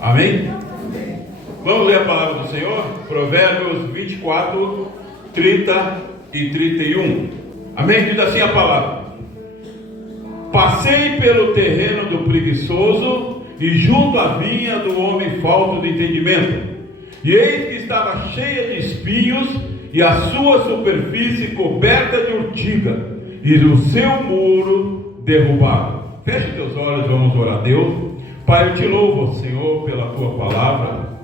Amém? Vamos ler a palavra do Senhor? Provérbios 24, 30 e 31. Amém? Diz assim a palavra: passei pelo terreno do preguiçoso e junto à vinha do homem falto de entendimento, e eis que estava cheia de espinhos, e a sua superfície coberta de urtiga, e o seu muro derrubado. Feche teus olhos, vamos orar a Deus. Pai, eu te louvo, Senhor, pela tua palavra.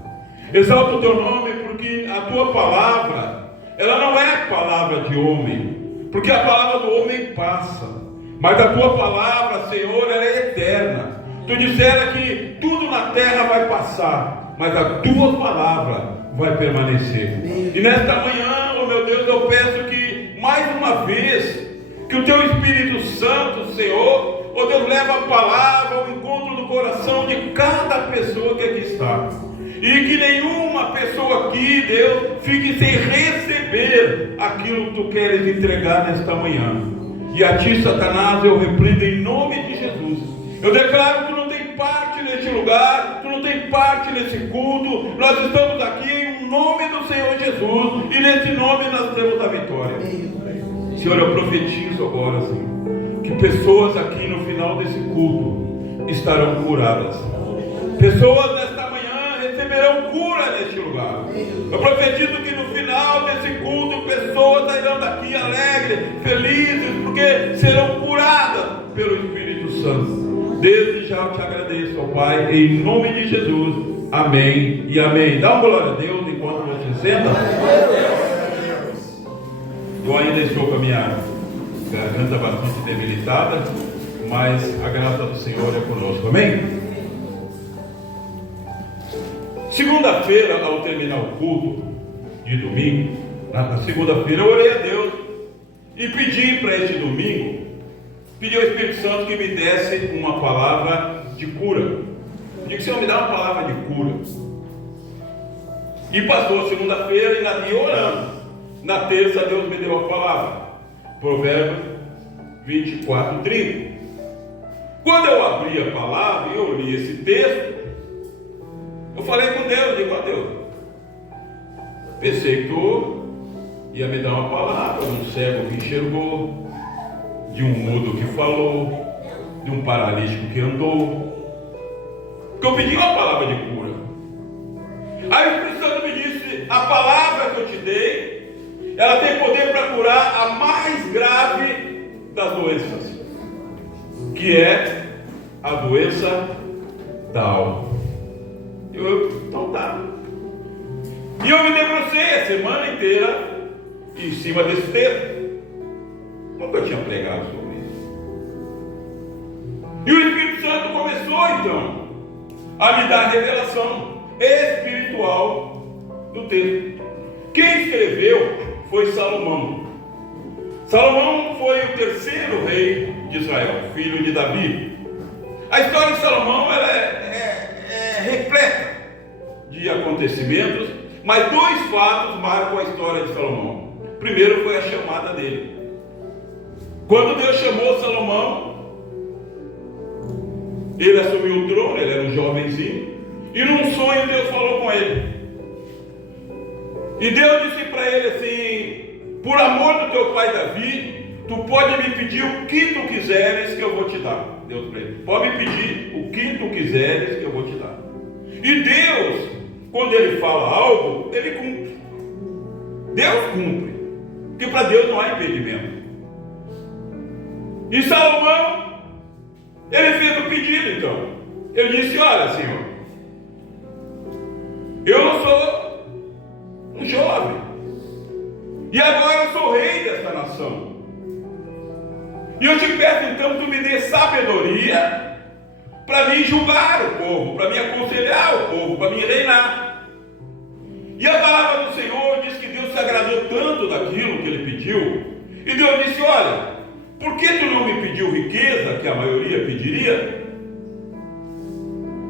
Exalto o teu nome, porque a tua palavra, ela não é palavra de homem, porque a palavra do homem passa, mas a tua palavra, Senhor, ela é eterna. Tu dissera que tudo na terra vai passar, mas a tua palavra vai permanecer. E nesta manhã, oh meu Deus, eu peço que mais uma vez, que o teu Espírito Santo, Senhor, oh Deus, leve a palavra ao encontro do coração de cada pessoa que aqui está. E que nenhuma pessoa aqui, Deus, fique sem receber aquilo que tu queres entregar nesta manhã. E a ti, Satanás, eu repreendo em nome de Jesus. Eu declaro que tu não tem parte neste lugar, tu não tem parte nesse culto. Nós estamos aqui em nome do Senhor Jesus, e nesse nome nós temos a vitória. Senhor, eu profetizo agora, Senhor, que pessoas aqui no final desse culto estarão curadas. Pessoas nesta manhã receberão cura neste lugar. Eu profetizo que no final desse culto pessoas sairão daqui alegres, felizes, porque serão curadas pelo Espírito Santo. Desde já eu te agradeço, ó Pai, em nome de Jesus. Amém e amém. Dá uma glória a Deus enquanto você senta. Eu ainda estou com a minha garganta bastante debilitada, mas a graça do Senhor é conosco. Amém? Segunda-feira, ao terminar o culto de domingo, na segunda-feira eu orei a Deus e pedi para este domingo, pedi ao Espírito Santo que me desse uma palavra de cura. Eu disse: Senhor, me dá uma palavra de cura. E passou a segunda-feira e ainda ia orando. Na terça Deus me deu a palavra, Provérbios 24, 30. Quando eu abri a palavra e eu li esse texto, eu falei com Deus, digo: ó Deus, pensei que tu ia me dar uma palavra de um cego que enxergou, de um mudo que falou, de um paralítico que andou, porque eu pedi uma palavra de cura. Aí o Espírito Santo me disse: a palavra que eu te dei, ela tem poder para curar a mais grave das doenças, que é a doença da alma. Então tá. E eu me debrucei a semana inteira em cima desse texto. Nunca tinha pregado sobre isso. E o Espírito Santo começou então a me dar a revelação espiritual do texto. Quem escreveu foi Salomão. Salomão foi o terceiro rei de Israel, filho de Davi. A história de Salomão ela é repleta de acontecimentos, mas dois fatos marcam a história de Salomão. Primeiro foi a chamada dele. Quando Deus chamou Salomão, ele assumiu o trono, ele era um jovenzinho, e num sonho Deus falou com ele. E Deus disse para ele assim: por amor do teu pai Davi, tu pode me pedir o que tu quiseres que eu vou te dar. Deus para ele: pode me pedir o que tu quiseres que eu vou te dar. E Deus, quando ele fala algo, ele cumpre. Deus cumpre, porque para Deus não há impedimento. E Salomão, ele fez o pedido então. Ele disse: olha, Senhor, eu não sou um jovem, e agora eu sou rei desta nação, e eu te peço então que tu me dê sabedoria para me julgar o povo, para me aconselhar o povo, para me reinar. E a palavra do Senhor diz que Deus se agradou tanto daquilo que ele pediu, e Deus disse: olha, por que tu não me pediu riqueza, que a maioria pediria?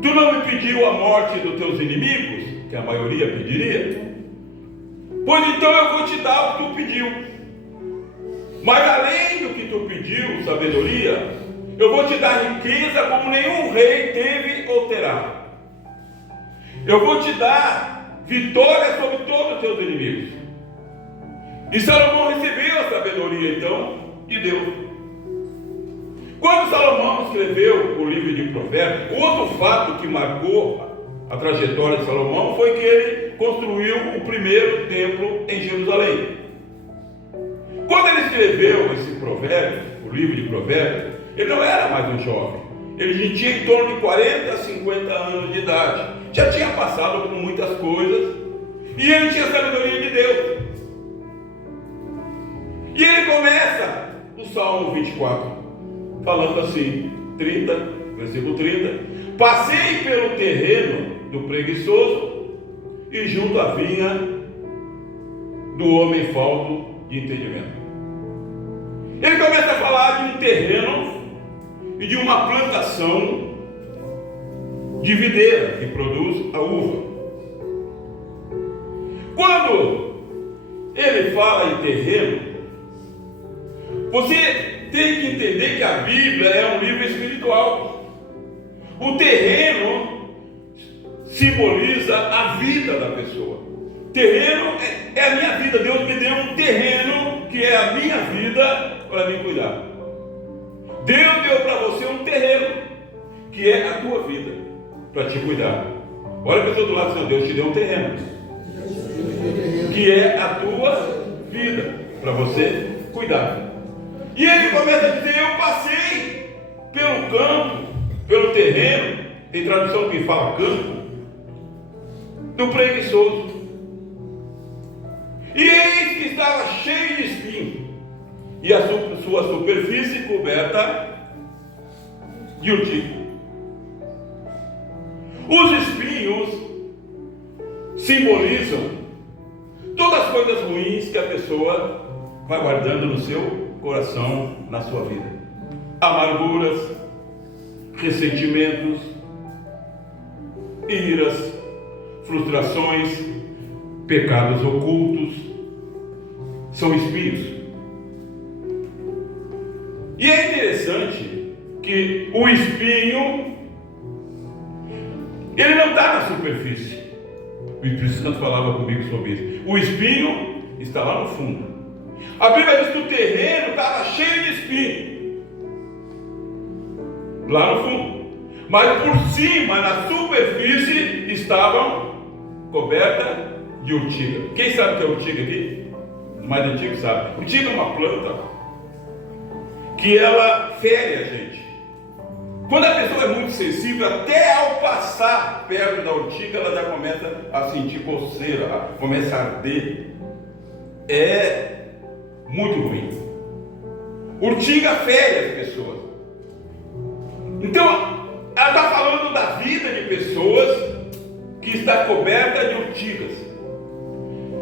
Tu não me pediu a morte dos teus inimigos, que a maioria pediria? Pois então eu vou te dar o que tu pediu. Mas além do que tu pediu, sabedoria, eu vou te dar riqueza como nenhum rei teve ou terá. Eu vou te dar vitória sobre todos os teus inimigos. E Salomão recebeu a sabedoria, então, de Deus. Quando Salomão escreveu o livro de Provérbios, outro fato que marcou a trajetória de Salomão foi que ele construiu o primeiro templo em Jerusalém. Quando ele escreveu esse provérbio, o livro de Provérbios, ele não era mais um jovem. Ele tinha em torno de 40 a 50 anos de idade. Já tinha passado por muitas coisas. E ele tinha a sabedoria de Deus. E ele começa o Salmo 24, falando assim, 30, versículo 30. Passei pelo terreno do preguiçoso e junto à vinha do homem falto de entendimento. Ele começa a falar de um terreno e de uma plantação de videira que produz a uva. Quando ele fala em terreno, você tem que entender que a Bíblia é um livro espiritual. O terreno simboliza a vida da pessoa. Terreno é a minha vida. Deus me deu um terreno que é a minha vida para me cuidar. Deus deu para você um terreno que é a tua vida para te cuidar. Olha a pessoa do lado, Senhor, Deus te deu um terreno que é a tua vida para você cuidar. E ele começa a dizer: eu passei pelo campo, pelo terreno, tem tradução que fala campo, do preguiçoso, e eis que estava cheio de espinho, e a sua superfície coberta de urtiga. Os espinhos simbolizam todas as coisas ruins que a pessoa vai guardando no seu coração, na sua vida. Amarguras, ressentimentos, iras, frustrações, pecados ocultos, são espinhos. E é interessante que o espinho, ele não está na superfície. O Espírito Santo falava comigo sobre isso. O espinho está lá no fundo. A Bíblia diz que o terreno estava cheio de espinho, lá no fundo, mas por cima, na superfície, estavam cobertas de urtiga. Quem sabe o que é urtiga aqui? Os mais antigos sabem. Urtiga é uma planta que ela fere a gente. Quando a pessoa é muito sensível, até ao passar perto da urtiga, ela já começa a sentir coceira, começa a arder. É muito ruim. Urtiga fere as pessoas. Então, ela está falando da vida de pessoas que está coberta de urtigas.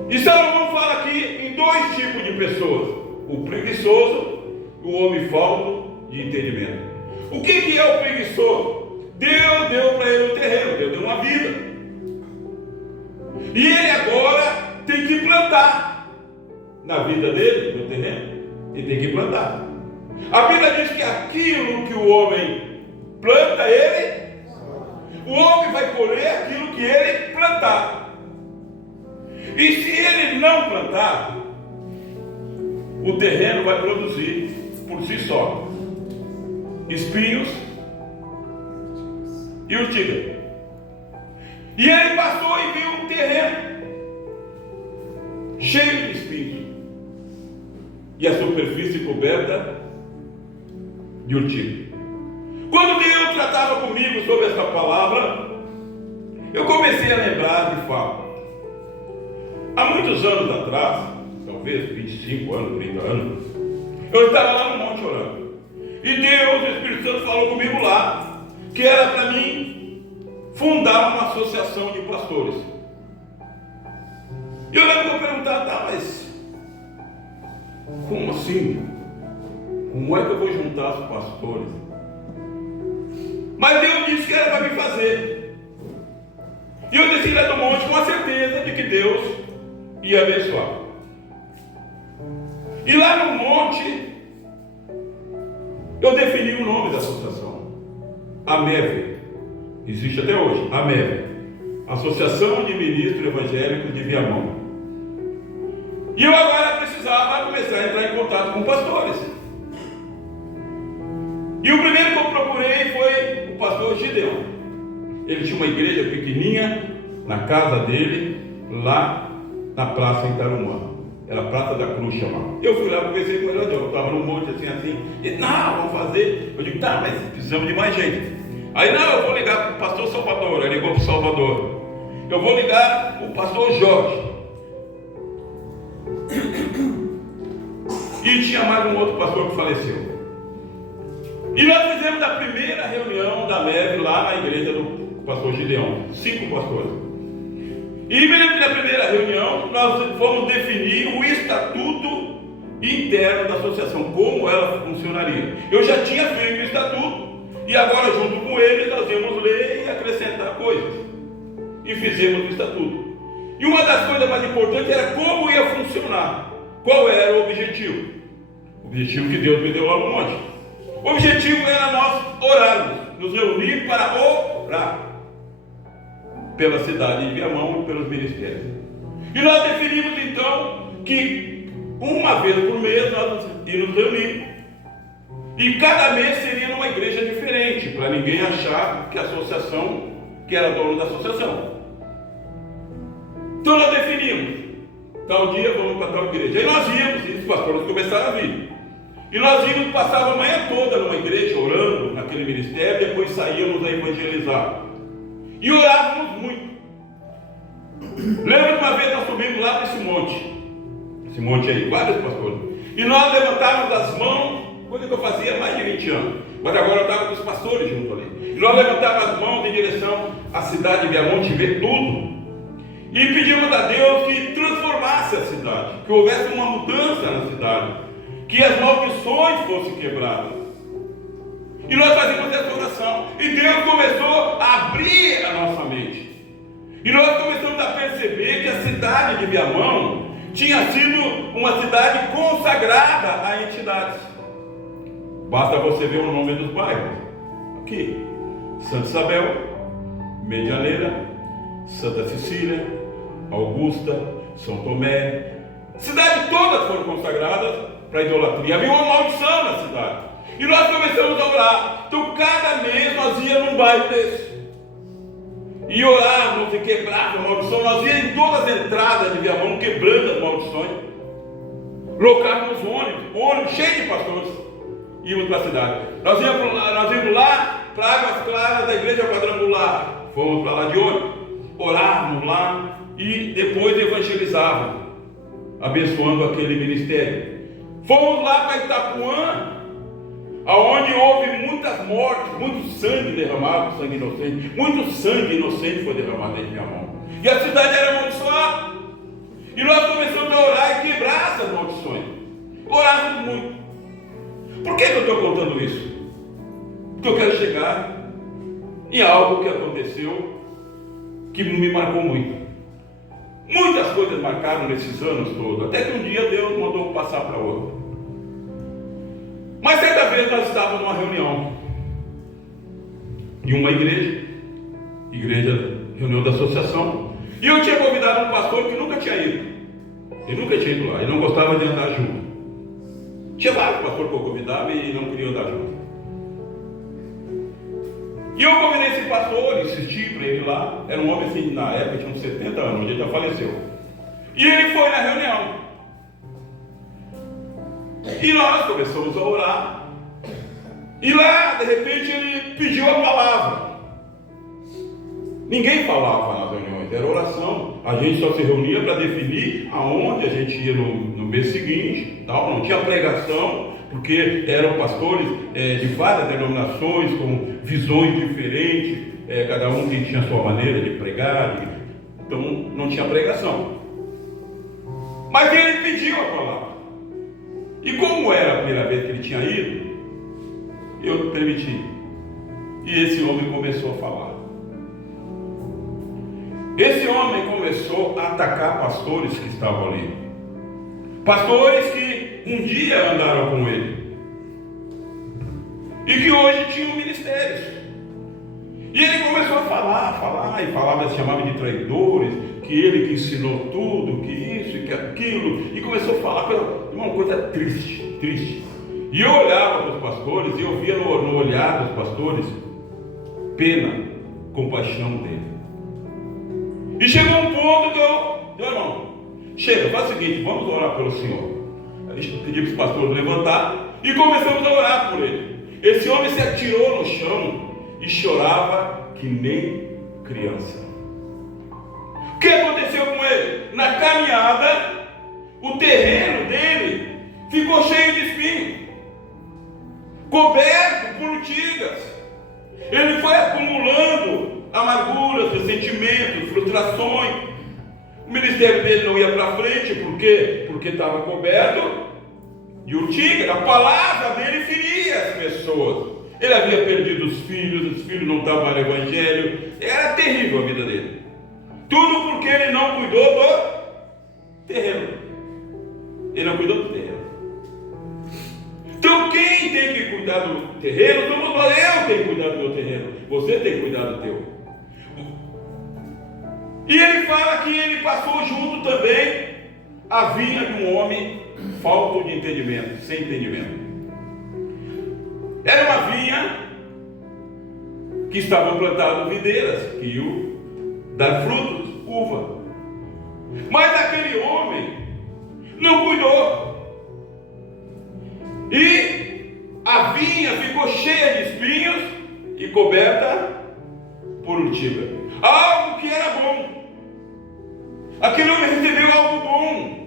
E Salomão fala aqui em dois tipos de pessoas: o preguiçoso e o homem falto de entendimento. O que é o preguiçoso? Deus deu para ele o terreno, Deus deu uma vida. E ele agora tem que plantar. Na vida dele, no terreno, ele tem que plantar. A Bíblia diz que aquilo que o homem planta, o homem vai colher aquilo que ele plantar. E se ele não plantar, o terreno vai produzir por si só espinhos e urtiga. E ele passou e viu um terreno cheio de espinhos e a superfície coberta de urtiga. Quando Deus tratava comigo sobre essa palavra, eu comecei a lembrar de fato. Há muitos anos atrás, talvez 25 anos, 30 anos, eu estava lá no monte orando. E Deus, o Espírito Santo, falou comigo lá que era para mim fundar uma associação de pastores. E eu lembro que eu perguntava: tá, mas como assim? Como é que eu vou juntar os pastores? Mas Deus disse que era para me fazer. E eu desci lá do monte com a certeza de que Deus ia abençoar. E lá no monte, eu defini o nome da associação: AMEV. Existe até hoje, AMEV, Associação de Ministros Evangélicos de Viamão. E eu agora precisava começar a entrar em contato com pastores. E o primeiro que eu procurei foi o pastor Gideon. Ele tinha uma igreja pequenininha na casa dele, lá na praça em Tarumã. Era a Praça da Cruz chamada. Eu fui lá, conversei com ele, eu estava num monte assim. Ele, não, vamos fazer. Eu digo, tá, mas precisamos de mais gente. Aí, não, eu vou ligar para o pastor Salvador. Ele ligou para o Salvador. Eu vou ligar para o pastor Jorge. E tinha mais um outro pastor que faleceu. E nós fizemos a primeira reunião da MEV lá na igreja do pastor Gideão. 5 pastores. E me lembro que na primeira reunião nós fomos definir o estatuto interno da associação, como ela funcionaria. Eu já tinha feito o estatuto e agora junto com ele nós íamos ler e acrescentar coisas. E fizemos o estatuto. E uma das coisas mais importantes era como ia funcionar. Qual era o objetivo? O objetivo que Deus me deu lá no monte. O objetivo era nós orarmos, nos reunir para orar pela cidade de Viamão e pelos ministérios. E nós definimos então que uma vez por mês nós íamos reunir. E cada mês seria numa igreja diferente, para ninguém achar que a associação, que era dono da associação. Então nós definimos, tal dia vamos para tal igreja. Aí nós íamos, e os pastores começaram a vir. E nós íamos, passava a manhã toda numa igreja, orando naquele ministério, depois saíamos a evangelizar. E orávamos muito. Lembra que uma vez nós subimos lá para esse monte aí, vários pastores. E nós levantávamos as mãos, coisa que eu fazia há mais de 20 anos. Mas agora eu estava com os pastores junto ali. E nós levantávamos as mãos em direção à cidade de Viamonte, ver tudo. E pedimos a Deus que transformasse a cidade, que houvesse uma mudança na cidade, que as maldições fossem quebradas. E nós fazíamos essa oração. E Deus começou a abrir a nossa mente. E nós começamos a perceber que a cidade de Viamão tinha sido uma cidade consagrada a entidades. Basta você ver o nome dos bairros. Aqui, Santa Isabel, Medianeira, Santa Cecília, Augusta, São Tomé. Cidades todas foram consagradas para a idolatria. Havia uma maldição na cidade. E nós começamos a orar. Então cada mês nós íamos num bairro desse. E orávamos e quebrávamos a maldição. Nós íamos em todas as entradas de Viamão, quebrando as maldições. Locávamos ônibus cheios de pastores. Íamos para a cidade. Nós íamos lá para Águas Claras da igreja quadrangular. Fomos para lá de ônibus. Orávamos lá e depois evangelizávamos, abençoando aquele ministério. Fomos lá para Itapuã, aonde houve muitas mortes, muito sangue derramado, sangue inocente. Muito sangue inocente foi derramado em minha mão. E a cidade era amaldiçoada. E nós começamos a orar e quebrar essas maldições. Orávamos muito. Por que eu estou contando isso? Porque eu quero chegar em algo que aconteceu que me marcou muito. Muitas coisas marcaram nesses anos todos, até que um dia Deus mandou passar para outro. Mas certa vez nós estávamos numa reunião em uma igreja, reunião da associação, e eu tinha convidado um pastor que nunca tinha ido. Ele nunca tinha ido lá, ele não gostava de andar junto. Tinha vários pastores que eu convidava e não queria andar junto. E eu convidei esse pastor, insisti para ele ir lá. Era um homem assim, na época tinha uns 70 anos, ele já faleceu. E ele foi na reunião. E nós começamos a orar. E lá, de repente, ele pediu a palavra. Ninguém falava nas reuniões, era oração. A gente só se reunia para definir aonde a gente ia no mês seguinte. Tal. Não tinha pregação, porque eram pastores de várias denominações, com visões diferentes. Cada um tinha a sua maneira de pregar. Então não tinha pregação. Mas ele pediu a palavra. E como era a primeira vez que ele tinha ido, eu permiti. E esse homem começou a falar. Esse homem começou a atacar pastores que estavam ali. Pastores que um dia andaram com ele. E que hoje tinham ministérios. E ele começou a falar, e falava, chamava de traidores, que ele que ensinou tudo, que isso e que aquilo, e começou a falar uma coisa triste, triste. E eu olhava para os pastores, e eu via no olhar dos pastores pena, compaixão dele. E chegou um ponto que meu irmão, chega, faz o seguinte, vamos orar pelo Senhor. A gente pediu para os pastores levantar e começamos a orar por ele. Esse homem se atirou no chão e chorava que nem criança. O que aconteceu com ele? Na caminhada, o terreno dele ficou cheio de espinhos, coberto por urtigas. Ele foi acumulando amarguras, ressentimentos, frustrações. O ministério dele não ia para frente, por quê? Porque estava coberto de urtigas. A palavra dele feria as pessoas. Ele havia perdido os filhos não estavam no evangelho. Era terrível a vida dele. Tudo porque ele não cuidou do terreno. Ele não cuidou do terreno. Então quem tem que cuidar do terreno? Somos nós. Eu tenho que cuidar do meu terreno. Você tem que cuidar do teu. E ele fala que ele passou junto também a vinha de um homem falto de entendimento, sem entendimento. Era uma vinha que estavam plantadas videiras, que iam dar frutos, uva. Mas aquele homem não cuidou. E a vinha ficou cheia de espinhos e coberta por urtiga. Algo que era bom. Aquele homem recebeu algo bom.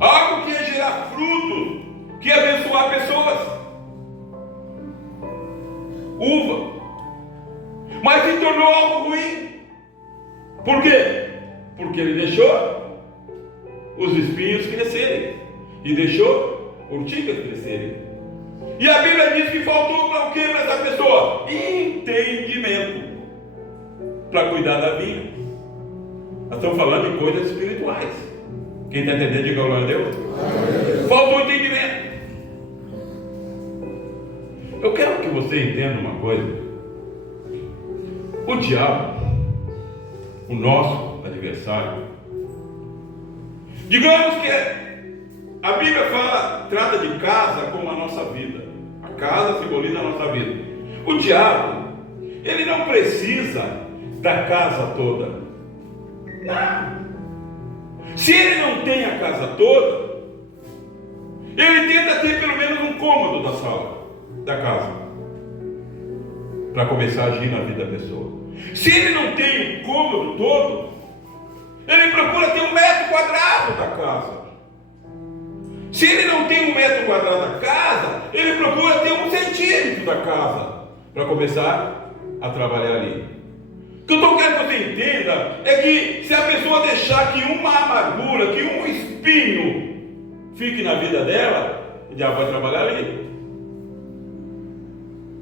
Algo que ia gerar fruto, que ia abençoar pessoas. Uva. Mas se tornou algo ruim. Por quê? Porque ele deixou os espinhos crescerem. E deixou urtigas crescerem. E a Bíblia diz que faltou para o que para essa pessoa? Entendimento. Para cuidar da vinha. Nós estamos falando de coisas espirituais. Quem está entendendo, diga glória a Deus. Faltou entendimento. Eu quero que você entenda uma coisa. O diabo, o nosso adversário, digamos que a Bíblia fala, trata de casa como a nossa vida. A casa simboliza a nossa vida. O diabo, ele não precisa da casa toda. Não. Se ele não tem a casa toda, ele tenta ter pelo menos um cômodo da sala, da casa, para começar a agir na vida da pessoa. Se ele não tem o cômodo todo, ele procura ter 1 metro quadrado da casa. Se ele não tem 1 metro quadrado da casa, ele procura ter 1 centímetro da casa, para começar a trabalhar ali. O que eu estou querendo que você entenda é que se a pessoa deixar que uma amargura, que um espinho fique na vida dela, o diabo vai trabalhar ali.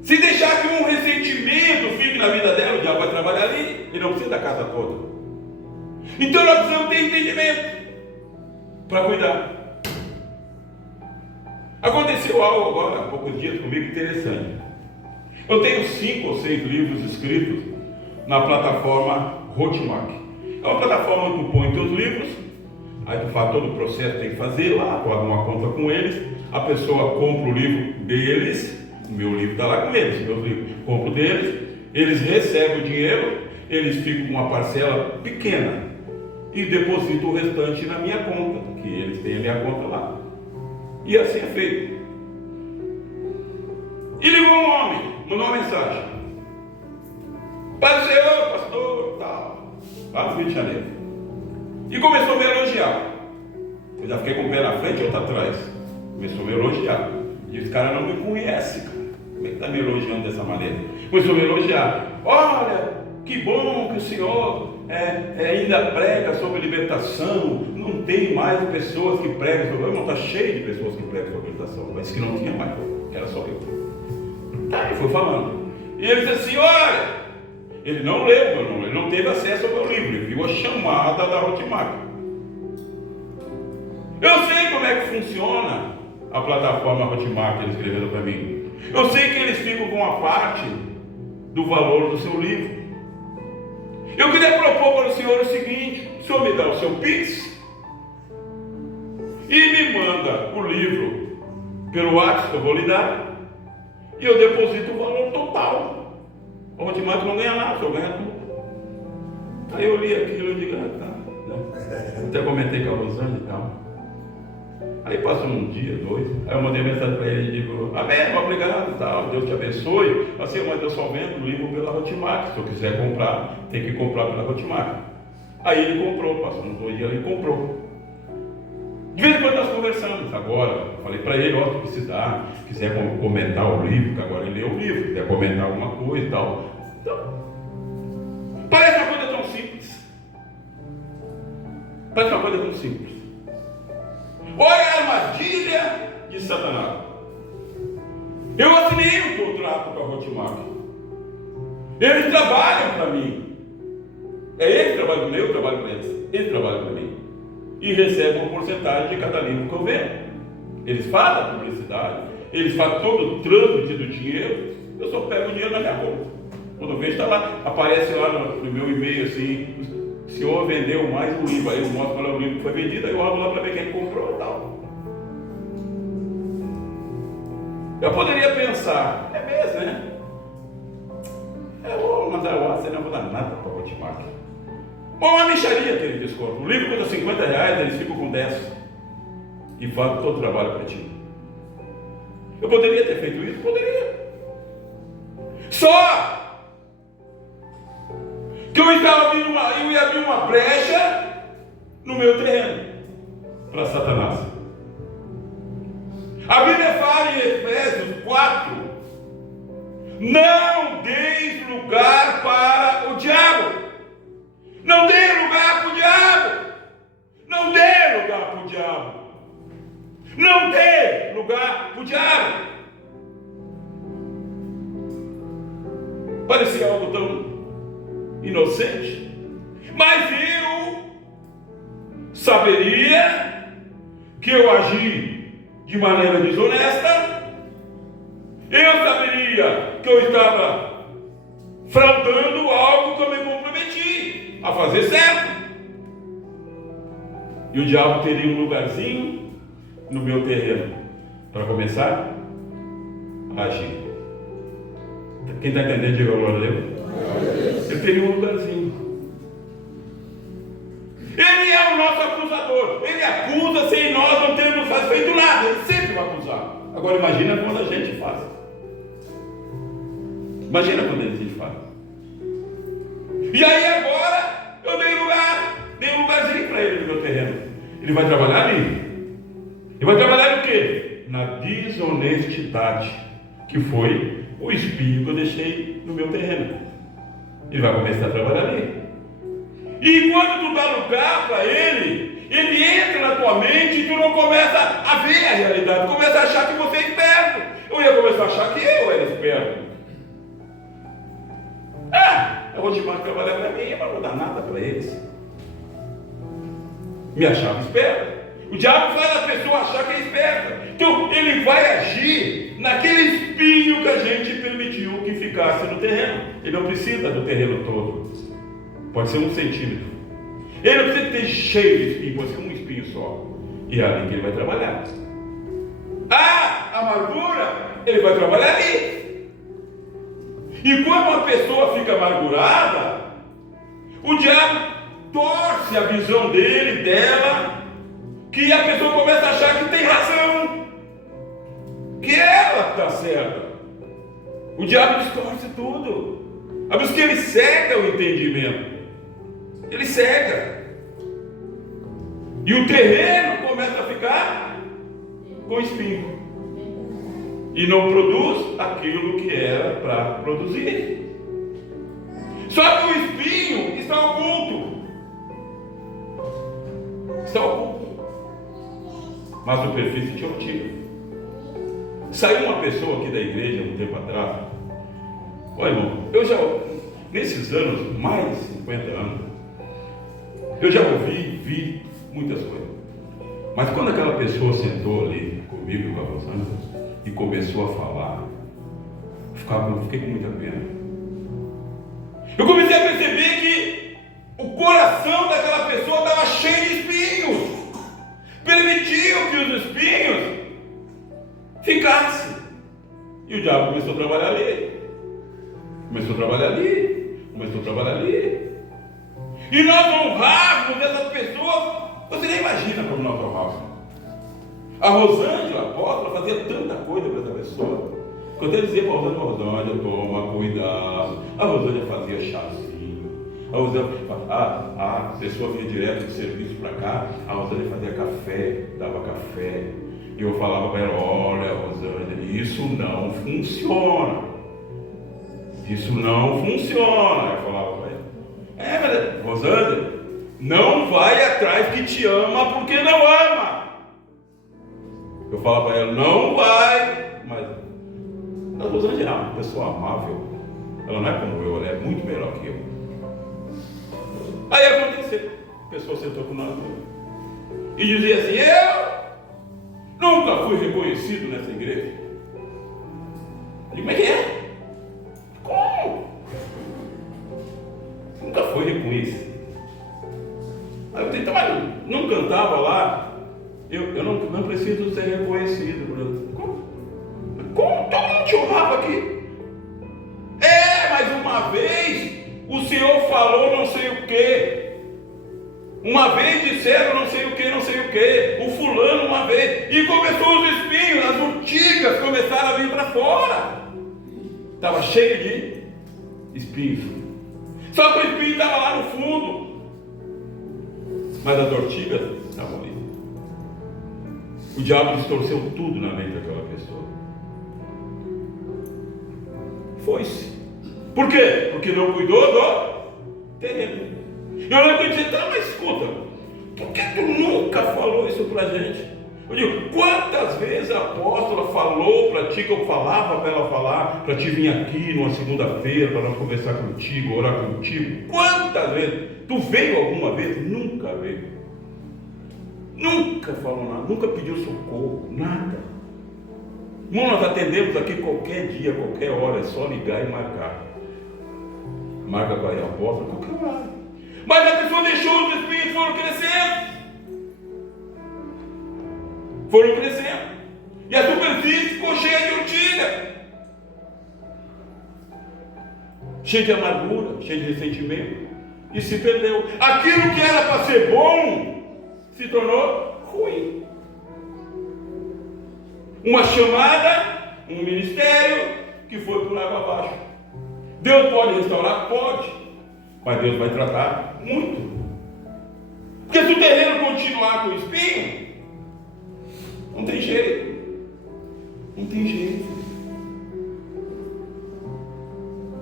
Se deixar que um ressentimento fique na vida dela, o diabo vai trabalhar ali. Ele não precisa da casa toda. Então nós precisamos ter entendimento para cuidar. Aconteceu algo agora, há poucos dias comigo, interessante. Eu tenho 5 ou 6 livros escritos na plataforma Hotmart. É uma plataforma que tu põe teus livros, aí tu faz todo o processo que tem que fazer lá, tu abre uma conta com eles, a pessoa compra o livro deles, o meu livro está lá com eles, meus livros, compro deles, eles recebem o dinheiro, eles ficam com uma parcela pequena e depositam o restante na minha conta, que eles têm a minha conta lá. E assim é feito. E ligou um homem, mandou uma mensagem. Pai do Senhor, pastor, tal, lá no Rio de Janeiro. E começou a me elogiar. Eu já fiquei com o pé na frente e outro atrás. Começou a me elogiar. E esse cara não me conhece, cara. Como é que está me elogiando dessa maneira? Começou a me elogiar. Olha, que bom que o Senhor ainda prega sobre libertação. Não tem mais pessoas que pregam sobre... Irmão, está cheio de pessoas que pregam sobre libertação. Mas que não tinha mais, era só eu. Tá, ele foi falando. E ele disse assim, olha... Ele não leu meu nome, ele não teve acesso ao meu livro, ele viu a chamada da Hotmart. Eu sei como é que funciona a plataforma Hotmart que eles escreveram para mim. Eu sei que eles ficam com uma parte do valor do seu livro. Eu queria propor para o senhor o seguinte: o senhor me dá o seu Pix e me manda o livro pelo WhatsApp que eu vou lhe dar, e eu deposito o valor total. O Hotmart não ganha nada, só ganha tudo. Aí eu li aquilo e digo, tá, né? Até comentei com a Rosane e tal. Aí passou um dia, 2, aí eu mandei mensagem para ele e digo, amém, obrigado, tal, Deus te abençoe. Assim, mas eu só vendo o livro pela Hotmart, se eu quiser comprar, tem que comprar pela Hotmart. Aí ele comprou, passou uns 2 dias, ele comprou. De vez em quando nós conversamos. Agora, falei para ele, ó, se precisar, quiser comentar o livro, que agora ele leu o livro, quiser comentar alguma coisa e tal. Então, parece uma coisa tão simples. Parece uma coisa tão simples. Olha a armadilha de Satanás. Eu assinei um contrato com a Hotmart. Eles trabalham para mim. É eles que trabalham comigo, eu trabalho para eles. Eles trabalham para mim. E recebem uma porcentagem de cada livro que eu vendo. Eles fazem a publicidade, eles fazem todo o trâmite do dinheiro. Eu só pego o dinheiro na minha conta. Quando eu vejo, está lá, aparece lá no meu e-mail assim, o senhor vendeu mais um livro. Aí eu mostro qual é o livro que foi vendido, aí eu abro lá para ver quem comprou e tal. Eu poderia pensar, é mesmo, né? Eu vou mandar o WhatsApp, não vou dar nada para o Hotmart. Bom, uma mixaria que ele desconta. O livro custa R$50, eles ficam com 10 e fazem todo o trabalho para ti. Eu poderia ter feito isso? Poderia. Só que eu ia abrir uma brecha no meu terreno para Satanás. A Bíblia fala em Efésios 4: não deis lugar para o diabo. Não dê lugar para o diabo. Não dê lugar para o diabo. Não dê lugar para o diabo. Parecia algo tão inocente, mas eu saberia que eu agi de maneira desonesta. Eu saberia que eu estava fraudando algo que eu me comprometi a fazer certo. E o diabo teria um lugarzinho no meu terreno para começar a agir. Quem está entendendo, diga glória a Deus. Ele teria um lugarzinho. Ele é o nosso acusador. Ele acusa sem nós não termos feito nada. Ele sempre vai acusar. Agora imagina quando a gente faz. Imagina quando a gente faz. E aí agora eu dei um lugarzinho para ele no meu terreno. Ele vai trabalhar ali. Ele vai trabalhar no quê? Na desonestidade, que foi o espinho que eu deixei no meu terreno. Ele vai começar a trabalhar ali. E quando tu dá lugar para ele entra na tua mente e tu não começa a ver a realidade, tu começa a achar que você é esperto. Eu ia começar a achar que eu era esperto. Eu vou te mandar trabalhar para mim, mas não vou dar nada para eles. Me achava esperto. O diabo faz a pessoa achar que é esperta. Então ele vai agir naquele espinho que a gente permitiu que ficasse no terreno. Ele não precisa do terreno todo. Pode ser 1 centímetro. Ele não precisa ter cheio de espinho, pode ser um espinho só. E é ali que ele vai trabalhar. Amargura, ele vai trabalhar ali. E quando uma pessoa fica amargurada, o diabo torce a visão dela, que a pessoa começa a achar que tem razão, que ela está certa. O diabo distorce tudo. A busca, ele cega o entendimento. Ele cega. E o terreno começa a ficar com espinho. E não produz aquilo que era para produzir. Só que o espinho está oculto. Está oculto. Mas a superfície te tira. Saiu uma pessoa aqui da igreja um tempo atrás. Olha, irmão, eu já, nesses anos, mais de 50 anos, eu já vi muitas coisas. Mas quando aquela pessoa sentou ali comigo e com a Rosana e começou a falar, fiquei com muita pena. Eu comecei a perceber que o coração daquela pessoa estava cheio de espinhos. Permitiu que os espinhos ficassem. E o diabo começou a trabalhar ali. Começou a trabalhar ali. Começou a trabalhar ali. E nós honrávamos essas pessoas. Você nem imagina como nós honrávamos. A Rosângela, a apóstola, fazia tanta coisa para essa pessoa. Quando eu dizia para a Rosângela, toma cuidado. A Rosângela fazia chazinho. A Rosângela, a pessoa vinha direto do serviço para cá. A Rosângela fazia café, dava café. E eu falava para ela, olha, Rosângela, isso não funciona. Isso não funciona. Eu falava para ela, mas Rosângela, não vai atrás que te ama porque não ama. Eu falava para ela, não vai. Mas a Rosângela é uma pessoa amável. Ela não é como eu, ela é muito melhor que eu. Aí aconteceu, a pessoa sentou com nós e dizia assim, eu nunca fui reconhecido nessa igreja. Eu digo, como é que é? Como? Nunca foi reconhecido. Aí eu disse, então, mas não cantava lá. Eu não preciso ser reconhecido. Como? Todo mundo te honrava aqui. Mas uma vez o Senhor falou não sei o que. Uma vez disseram não sei o que, não sei o que. O fulano uma vez. E começou os espinhos, as urtigas começaram a vir para fora. Estava cheio de espinhos. Só que o espinho estava lá no fundo. Mas as urtigas estavam ali. O diabo distorceu tudo na mente daquela pessoa. Foi-se. Por quê? Porque não cuidou do terreno. Eu lembro que eu disse, tá, mas escuta, por que tu nunca falou isso pra gente? Eu digo, quantas vezes a apóstola falou para ti, que eu falava para ela falar, para te vir aqui numa segunda-feira, para nós conversar contigo, orar contigo? Quantas vezes? Tu veio alguma vez? Nunca veio. Nunca falou nada, nunca pediu socorro, nada. Irmão, nós atendemos aqui qualquer dia, qualquer hora, é só ligar e marcar. Marca para a apóstola, qualquer hora. Mas a pessoa deixou, os espíritos foram crescendo. Foram crescendo. E a superfície ficou cheia de urtiga. Cheia de amargura, cheia de ressentimento. E se perdeu. Aquilo que era para ser bom, se tornou ruim. Uma chamada, um ministério, que foi por água abaixo. Deus pode restaurar? Pode. Mas Deus vai tratar muito. Porque se o terreno continuar com espinho, não tem jeito. Não tem jeito.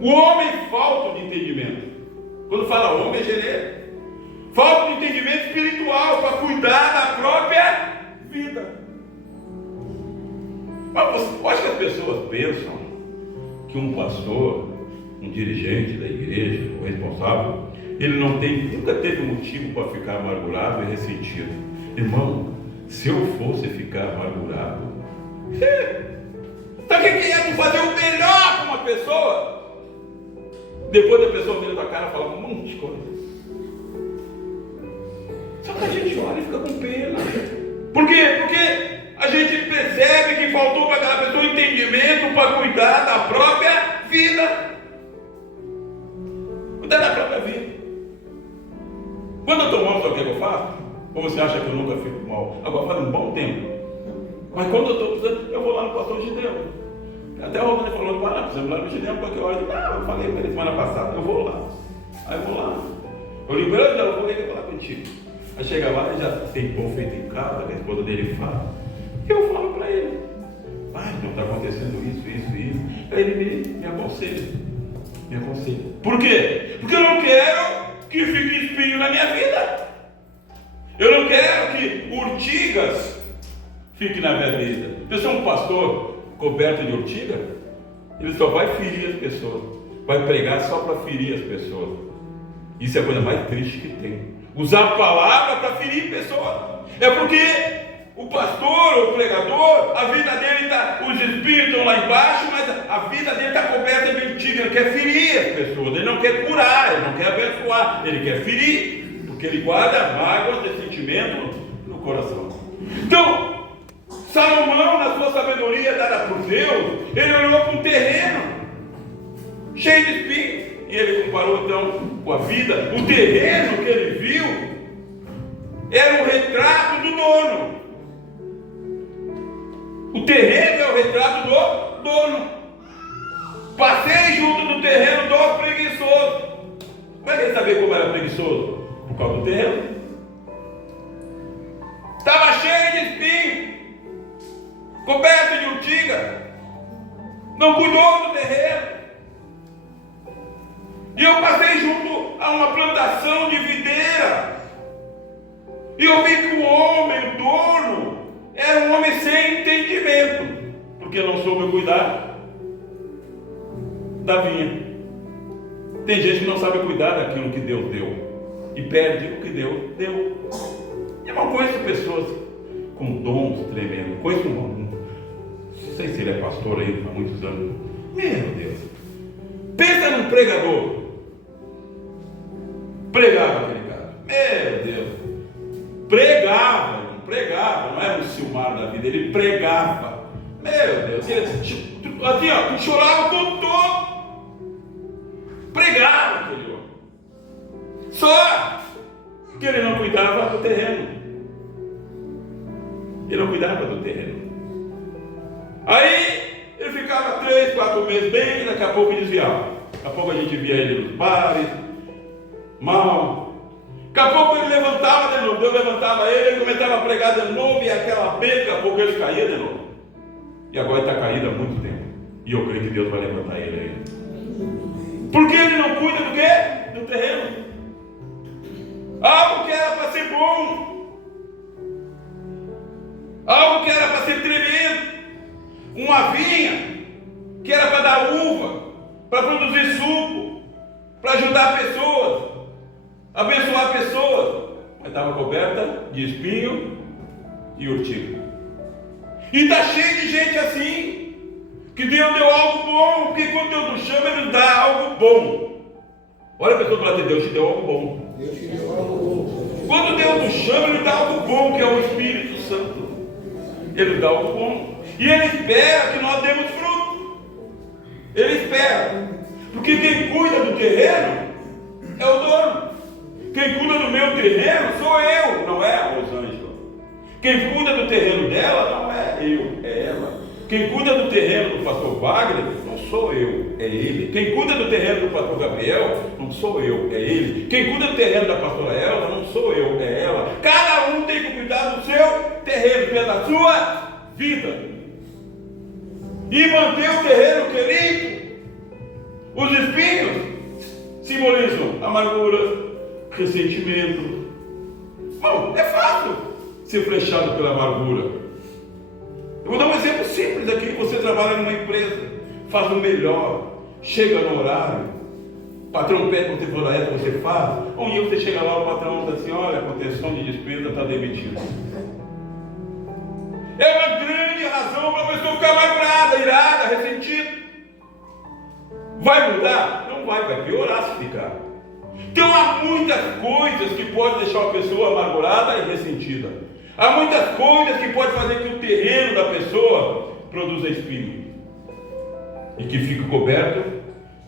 O homem falta de entendimento. Quando fala homem, é genérico. Falta de entendimento espiritual para cuidar da própria vida. Mas eu acho que as pessoas pensam que um pastor, um dirigente da igreja, o responsável, ele nunca teve motivo para ficar amargurado e ressentido. Irmão, se eu fosse ficar amargurado, sabe o que é tu fazer o melhor para uma pessoa? Depois da pessoa vira tua cara e fala um monte de coisa. Só que a gente olha e fica com pena. Por quê? Porque a gente percebe que faltou para aquela pessoa entendimento para cuidar da própria vida. Cuidar da própria vida. Quando eu estou mal, sabe o que eu faço? Ou você acha que eu nunca fico mal? Agora faz um bom tempo. Mas quando eu estou precisando, eu vou lá no pastor Gideão. Até o Rodney falou, para, precisamos lá no Gideão, porque eu falei para ele semana passada, eu vou lá. Aí eu vou lá. Eu lembrei, eu vou ligar falar contigo. Aí chega lá, já tem pão feito em casa, a esposa dele fala. E eu falo para ele, pai, não está acontecendo isso. Aí ele me aconselha. Me aconselha. Por quê? Porque eu não quero que fique espinho na minha vida. Eu não quero que urtigas fiquem na minha vida. Pessoal, um pastor coberto de urtiga, ele só vai ferir as pessoas. Vai pregar só para ferir as pessoas. Isso é a coisa mais triste que tem. Usar a palavra para ferir pessoas. É porque o pastor, o pregador, a vida dele está, os espíritos estão lá embaixo, mas a vida dele está coberta de urtiga. ele quer ferir as pessoas, ele não quer curar, ele não quer abençoar, ele quer ferir, porque ele guarda mágoas, ressentimento no coração. Então, Salomão, na sua sabedoria dada por Deus, ele olhou para um terreno cheio de espinhos, e ele comparou então com a vida. O terreno que ele viu era um retrato do dono. O terreno é o retrato do dono. Passei junto do terreno do preguiçoso. Como é que ele sabia como era preguiçoso? Por causa do terreno. Estava cheio de espinho, coberto de urtiga, não cuidou do terreno. E eu passei junto a uma plantação de videira, e eu vi que o homem, o dono, era um homem sem entendimento, porque não soube cuidar da vinha. Tem gente que não sabe cuidar daquilo que Deus deu, e perde o que Deus deu. Eu conheço pessoas com dons tremendos. Conheço não sei se ele é pastor aí há muitos anos. Meu Deus. Pensa num pregador. Pregava aquele cara. Meu Deus. Pregava. Não era um Silmar da vida. Ele pregava. Meu Deus. Ele, assim, ó, chorava com todo. Pregava aquele homem. Só que ele não cuidava do terreno. Ele não cuidava do terreno. Aí ele ficava 3, 4 meses bem, e daqui a pouco desviava. Daqui a pouco a gente via ele nos bares, mal. Daqui a pouco ele levantava de novo. Deus levantava ele começava a pregar de novo, e aquela vez, daqui a pouco ele caía de novo. E agora está caído há muito tempo. E eu creio que Deus vai levantar ele aí. Porque ele não cuida do quê? Do terreno. Algo que era para ser bom, algo que era para ser tremendo, uma vinha que era para dar uva, para produzir suco, para ajudar pessoas, abençoar pessoas, mas estava coberta de espinho e urtiga. E está cheio de gente assim, que Deus deu algo bom, porque quando Deus nos chama, Ele dá algo bom. Olha a pessoa que fala assim: Deus te deu algo bom. Quando Deus nos chama, Ele dá algo bom, que é o Espírito Santo. Ele dá algo bom. E Ele espera que nós demos fruto. Ele espera. Porque quem cuida do terreno é o dono. Quem cuida do meu terreno sou eu, não é a Rosângela. Quem cuida do terreno dela não é eu, é ela. Quem cuida do terreno do pastor Wagner não sou eu, é ele. Quem cuida do terreno do pastor Gabriel não sou eu, é ele. Quem cuida do terreno da pastora Elza não sou eu, é ela. Cada um tem que cuidar do seu terreno, que é da sua vida. E manter o terreno limpo. Os espinhos simbolizam amargura, ressentimento. Bom, é fácil ser flechado pela amargura. Eu vou dar um exemplo simples aqui. Você trabalha numa empresa, faz o melhor, chega no horário, o patrão pede para você for lá, você faz. Um dia você chega lá, o patrão diz assim: olha, a contenção de despesa está demitida. É uma grande razão para a pessoa ficar amargurada, irada, ressentida. Vai mudar? Não vai piorar se ficar. Então há muitas coisas que podem deixar uma pessoa amargurada e ressentida. Há muitas coisas que podem fazer que o terreno da pessoa produza espinho e que fique coberto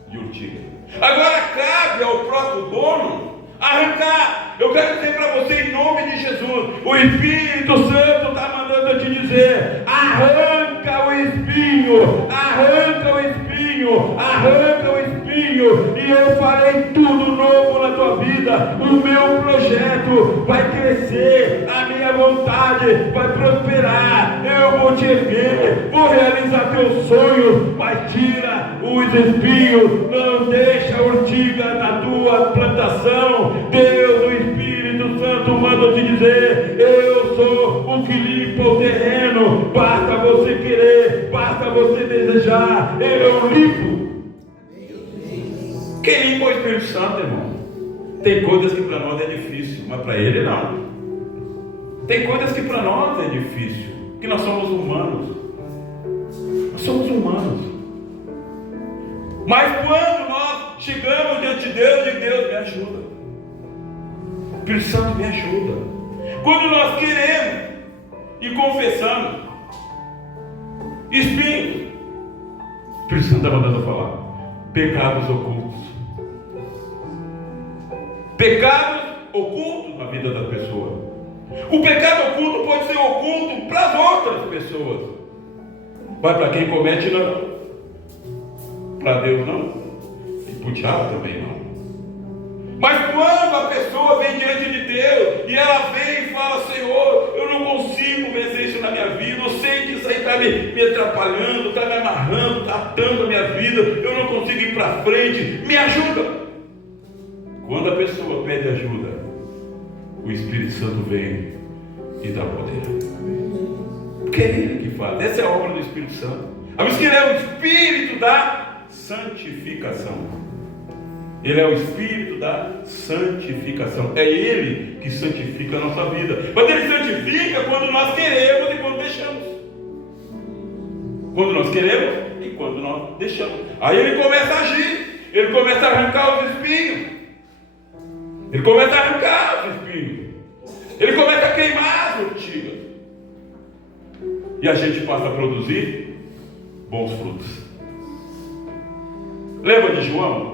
de urtiga. Agora cabe ao próprio dono arrancar. Eu quero dizer para você, em nome de Jesus, o Espírito Santo está mandando eu te dizer: arranca o espinho, arranca o espinho, arranca o espinho, e eu farei tudo novo na tua vida. O meu projeto vai crescer, a minha vontade vai prosperar, eu vou te erguer, vou realizar teus sonhos, mas tira os espinhos, não deixa a urtiga na tua plantação. Deus, o Espírito Santo, manda te dizer: eu sou o que limpa o terreno, basta você querer, basta você desejar, eu limpo. Quem limpa é o Espírito Santo, irmão. Tem coisas que para nós é difícil, mas para Ele não. Tem coisas que para nós é difícil, porque nós somos humanos. Nós somos humanos. Mas quando nós chegamos diante de Deus, e Deus me ajuda, o Espírito Santo me ajuda. Quando nós queremos e confessamos, espinhos, o Espírito Santo está mandando falar, pecados ocultos. Pecados ocultos na vida da pessoa. O pecado oculto pode ser oculto para as outras pessoas, mas para quem comete não. Para Deus não, e para o diabo também não. Mas quando a pessoa vem diante de Deus e ela vem e fala: Senhor, eu não consigo vencer isso na minha vida, eu sei que isso aí está me atrapalhando, está me amarrando, está atando a minha vida, eu não consigo ir para frente, me ajuda. Quando a pessoa pede ajuda, o Espírito Santo vem e dá poder, porque é Ele que faz. Essa é a obra do Espírito Santo. A Ele é o Espírito da santificação. Ele é o Espírito da santificação. É Ele que santifica a nossa vida. Mas Ele santifica quando nós queremos e quando deixamos. Quando nós queremos e quando nós deixamos. Aí Ele começa a agir. Ele começa a arrancar os espinhos. Ele começa a arrancar os espinhos. Ele começa a queimar as urtigas. E a gente passa a produzir bons frutos. Lembra de João?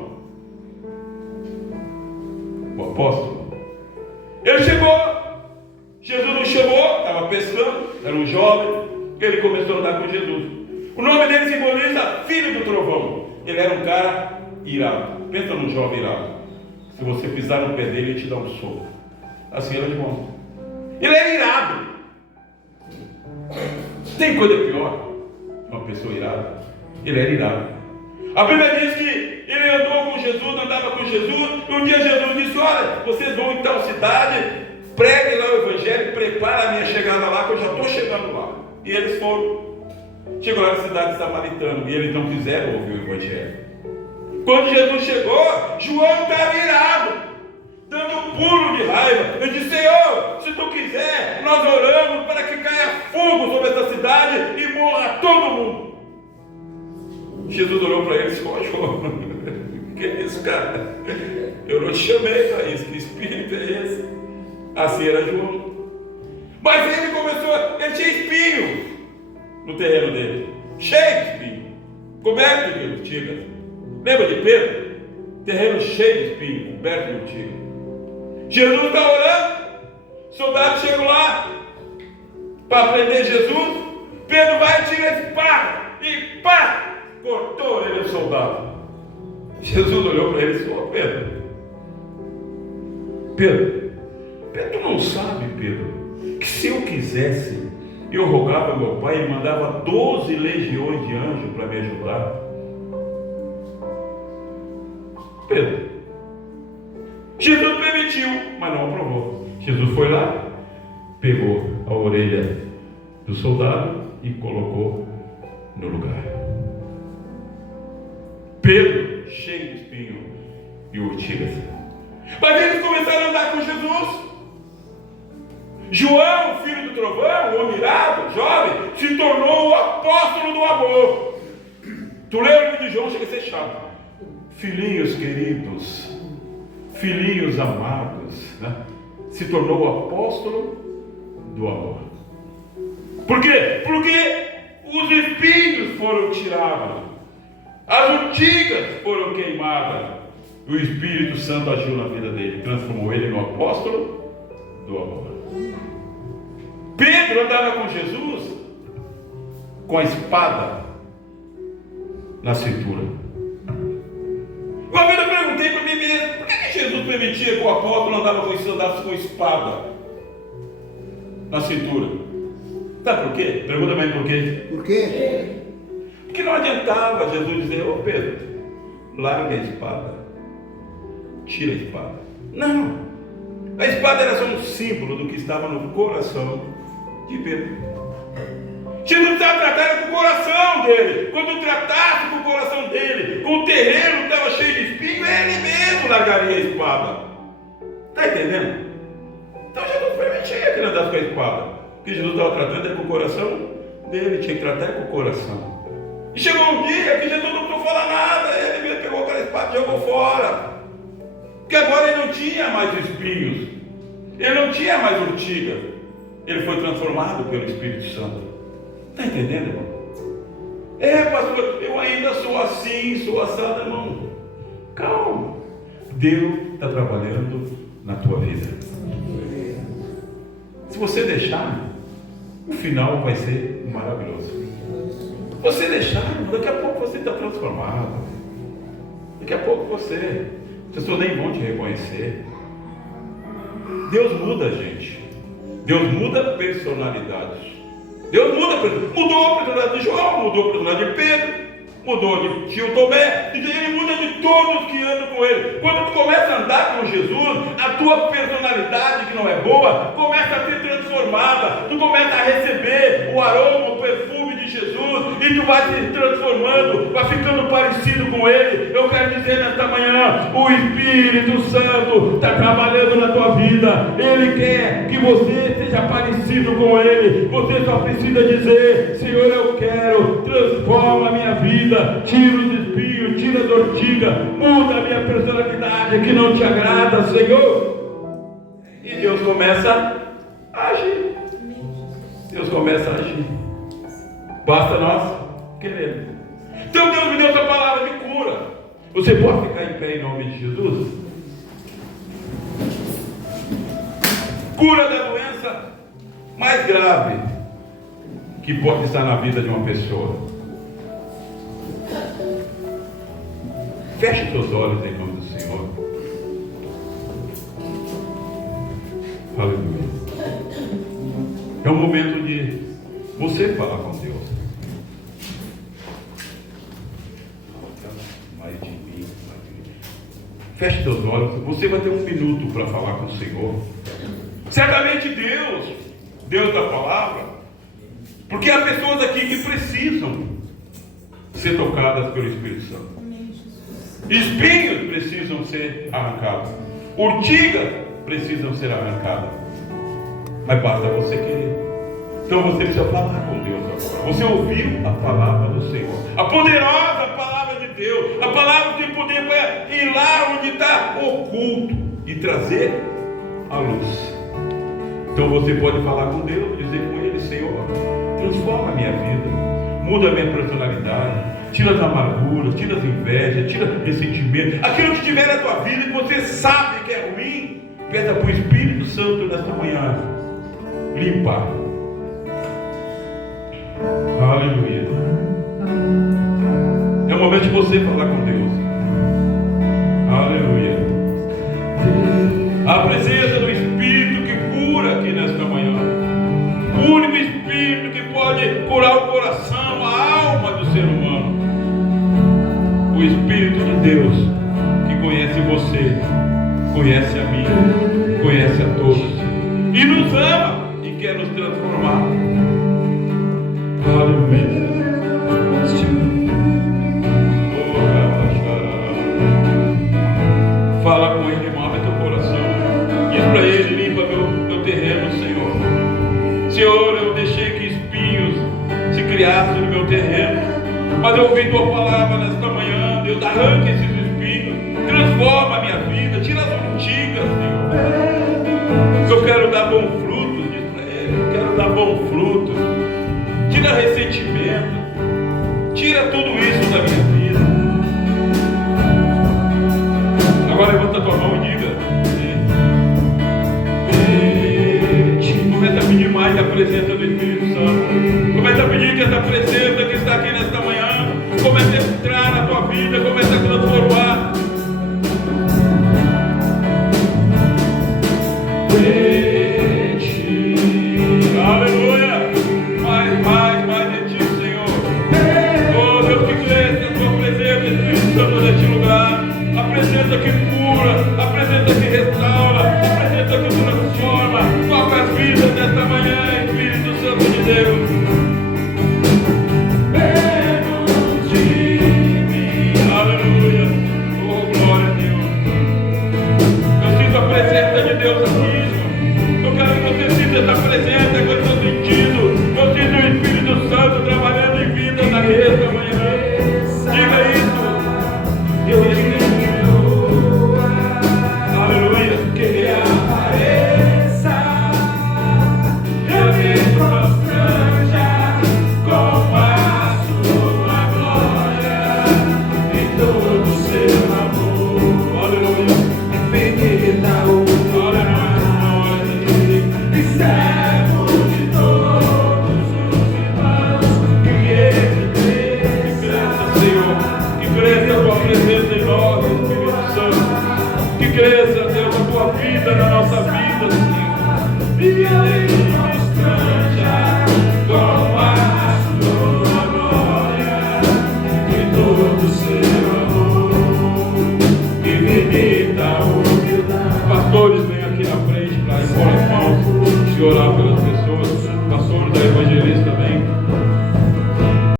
O apóstolo. Ele chegou. Jesus não chamou, estava pescando, era um jovem. Ele começou a andar com Jesus. O nome dele simboliza filho do trovão. Ele era um cara irado. Pensa num jovem irado. Se você pisar no pé dele, ele te dá um soco. Assim era João. Ele era irado. Tem coisa pior? Uma pessoa irada. Ele era irado. A Bíblia diz que ele andou com Jesus, andava com Jesus. E um dia Jesus disse: olha, vocês vão em tal cidade, preguem lá o Evangelho, prepara a minha chegada lá, que eu já estou chegando lá. E eles foram. Chegou lá na cidade samaritana e eles não quiseram ouvir o Evangelho. Quando Jesus chegou, João estava irado, dando um pulo de raiva. Ele disse: Senhor, se tu quiser, nós oramos para que caia fogo sobre essa cidade e morra todo mundo. Jesus olhou para ele e disse: ó, João, que é isso, cara? Eu não te chamei para isso, que espírito é esse? Assim era João. Mas ele começou, ele tinha espinho no terreno dele, cheio de espinho, coberto de urtigas. Lembra de Pedro? Terreno cheio de espinho, coberto de urtigas. Jesus está orando, soldados chegam lá para prender Jesus. Pedro vai e tira a espada e pá! Cortou a orelha do soldado. Jesus olhou para ele e disse: ó, Pedro, tu não sabe, Pedro, que se eu quisesse, eu rogava ao meu pai e mandava 12 legiões de anjos para me ajudar. Pedro, Jesus permitiu, mas não aprovou. Jesus foi lá, pegou a orelha do soldado e colocou no lugar. Pedro, cheio de espinho e urtigas. Mas eles começaram a andar com Jesus. João, filho do trovão, o homem irado, jovem, se tornou o apóstolo do amor. Tu lê o livro de João, chega a ser chato. Filhinhos queridos, filhinhos amados, né? Se tornou o apóstolo do amor. Por quê? Porque os espinhos foram tirados, as urtigas foram queimadas. O Espírito Santo agiu na vida dele, transformou ele no apóstolo do amor. Pedro andava com Jesus com a espada na cintura. Uma vez eu perguntei para mim mesmo: por que Jesus permitia que o apóstolo andasse com espada na cintura? Sabe por quê? Pergunta mais por quê? Por quê? Porque não adiantava Jesus dizer: ô Pedro, larga a espada, tira a espada. Não, a espada era só um símbolo do que estava no coração de Pedro. Jesus estava tratando com o coração dele. Quando tratasse com o coração dele, com o terreno que estava cheio de espinho, ele mesmo largaria a espada. Está entendendo? Então Jesus permitia que ele andasse com a espada, porque Jesus estava tratando com o coração dele, tinha que tratar com o coração. E chegou um dia que Jesus não precisou falar nada, ele pegou aquela espada e jogou fora. Porque agora ele não tinha mais espinhos, ele não tinha mais urtiga, ele foi transformado pelo Espírito Santo. Está entendendo, irmão? Pastor, eu ainda sou assim, sou assado, irmão. Calma, Deus está trabalhando na tua vida. Se você deixar, o final vai ser maravilhoso. Se você deixar, daqui a pouco você está transformado. Daqui a pouco as pessoas nem vão te reconhecer. Deus muda a gente. Deus muda personalidades. Deus mudou a personalidade de João, mudou a personalidade de Pedro, mudou de tio Tomé, ele muda de todos que andam com ele. Quando tu começa a andar com Jesus, a tua personalidade, que não é boa, começa a ser transformada. Tu começa a receber o aroma, o perfume de Jesus, e tu vai se transformando, vai ficando parecido com ele. Eu quero dizer nesta manhã, o Espírito Santo está trabalhando na tua vida. Ele quer que você seja parecido com ele. Você só precisa dizer: Senhor, eu quero, transforma a minha vida, tira os espinhos, tira as ortigas, muda a minha personalidade que não te agrada, Senhor. E Deus começa a agir. Deus começa a agir. Basta nós querermos. Então Deus me deu essa palavra de cura. Você pode ficar em pé em nome de Jesus? Cura da doença mais grave que pode estar na vida de uma pessoa. Feche seus olhos em nome do Senhor. Aleluia. É um momento de você falar com Deus. Feche seus olhos. Você vai ter um minuto para falar com o Senhor. Certamente Deus da palavra. Porque há pessoas aqui que precisam ser tocadas pelo Espírito Santo. Espinhos precisam ser arrancados. Urtigas precisam ser arrancadas. Mas basta você querer. Então você precisa falar com Deus agora. Você ouviu a palavra do Senhor, a poderosa palavra de Deus, a palavra que tem poder para ir lá onde está oculto e trazer a luz. Então você pode falar com Deus e dizer com Ele: Senhor, transforma a minha vida, muda a minha personalidade, tira as amarguras, tira as invejas, tira ressentimento, aquilo que tiver na tua vida que você sabe que é ruim. Peça para o Espírito Santo nesta manhã limpar. Aleluia. É o momento de você falar com Deus. Aleluia. A presença do Espírito que cura aqui nesta manhã. O único Espírito que pode curar o coração, a alma do ser humano. O Espírito de Deus que conhece você, conhece a mim, conhece a todos e nos ama e quer nos transformar. Aleluia. Fala com Ele, irmão, abre teu coração. Diz para Ele: limpa meu terreno, Senhor. Senhor, eu deixei que espinhos se criassem no meu terreno, mas eu ouvi tua palavra nesta manhã. Deus, arranca esses espinhos, transforma a minha vida, tira as urtigas, Senhor. Eu quero dar bom fruto, diz para Ele. Eu quero dar bom fruto. Tira ressentimento, tira tudo isso da minha vida. Agora levanta a tua mão e diga: começa a pedir mais a presença do Espírito Santo. Começa a pedir que essa presença que está aqui nesta manhã comece a entrar na tua vida, comece a transformar.